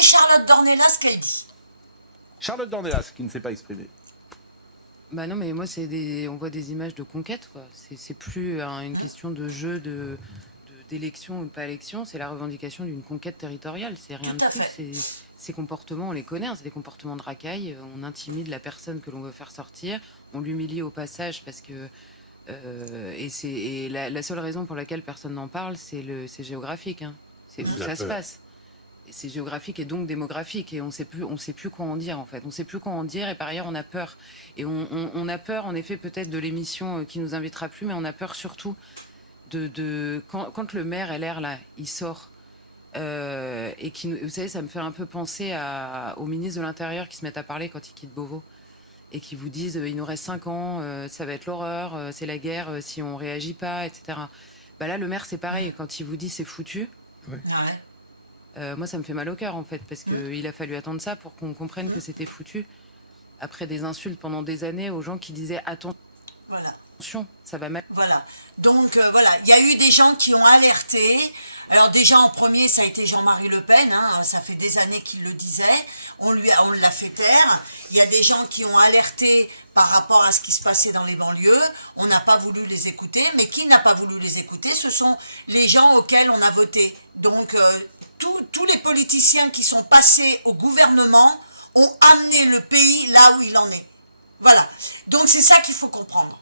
Écoutez Charlotte Dornelas ce qu'elle dit. Charlotte Dornelas, qui ne s'est pas exprimée. Bah non, mais moi, on voit des images de conquête, quoi. C'est plus une question de jeu, d'élection ou de pas élection, c'est la revendication d'une conquête territoriale. C'est rien de plus. Ces comportements, on les connaît, hein, c'est des comportements de racaille. On intimide la personne que l'on veut faire sortir, on l'humilie au passage parce que. Et la seule raison pour laquelle personne n'en parle, c'est géographique. Hein. C'est où ça se passe. C'est géographique et donc démographique et on sait plus quoi en dire en fait. On sait plus quoi en dire et par ailleurs on a peur. Et on a peur en effet peut-être de l'émission qui nous invitera plus, mais on a peur surtout quand le maire LR là, il sort et qui, vous savez, ça me fait un peu penser au ministre de l'Intérieur qui se met à parler quand il quitte Beauvau et qui vous disent il nous reste 5 ans, ça va être l'horreur, c'est la guerre si on réagit pas, etc. Bah là le maire c'est pareil, quand il vous dit c'est foutu. Ouais. Moi, ça me fait mal au cœur, en fait, parce qu'il a fallu attendre ça pour qu'on comprenne que c'était foutu. Après des insultes pendant des années aux gens qui disaient attention, ça va mal. Voilà. Donc, voilà, il y a eu des gens qui ont alerté. Alors déjà, en premier, ça a été Jean-Marie Le Pen. Hein, ça fait des années qu'il le disait. On l'a fait taire. Il y a des gens qui ont alerté par rapport à ce qui se passait dans les banlieues. On n'a pas voulu les écouter. Mais qui n'a pas voulu les écouter? Ce sont les gens auxquels on a voté. Donc, tous les politiciens qui sont passés au gouvernement ont amené le pays là où il en est. Voilà. Donc c'est ça qu'il faut comprendre.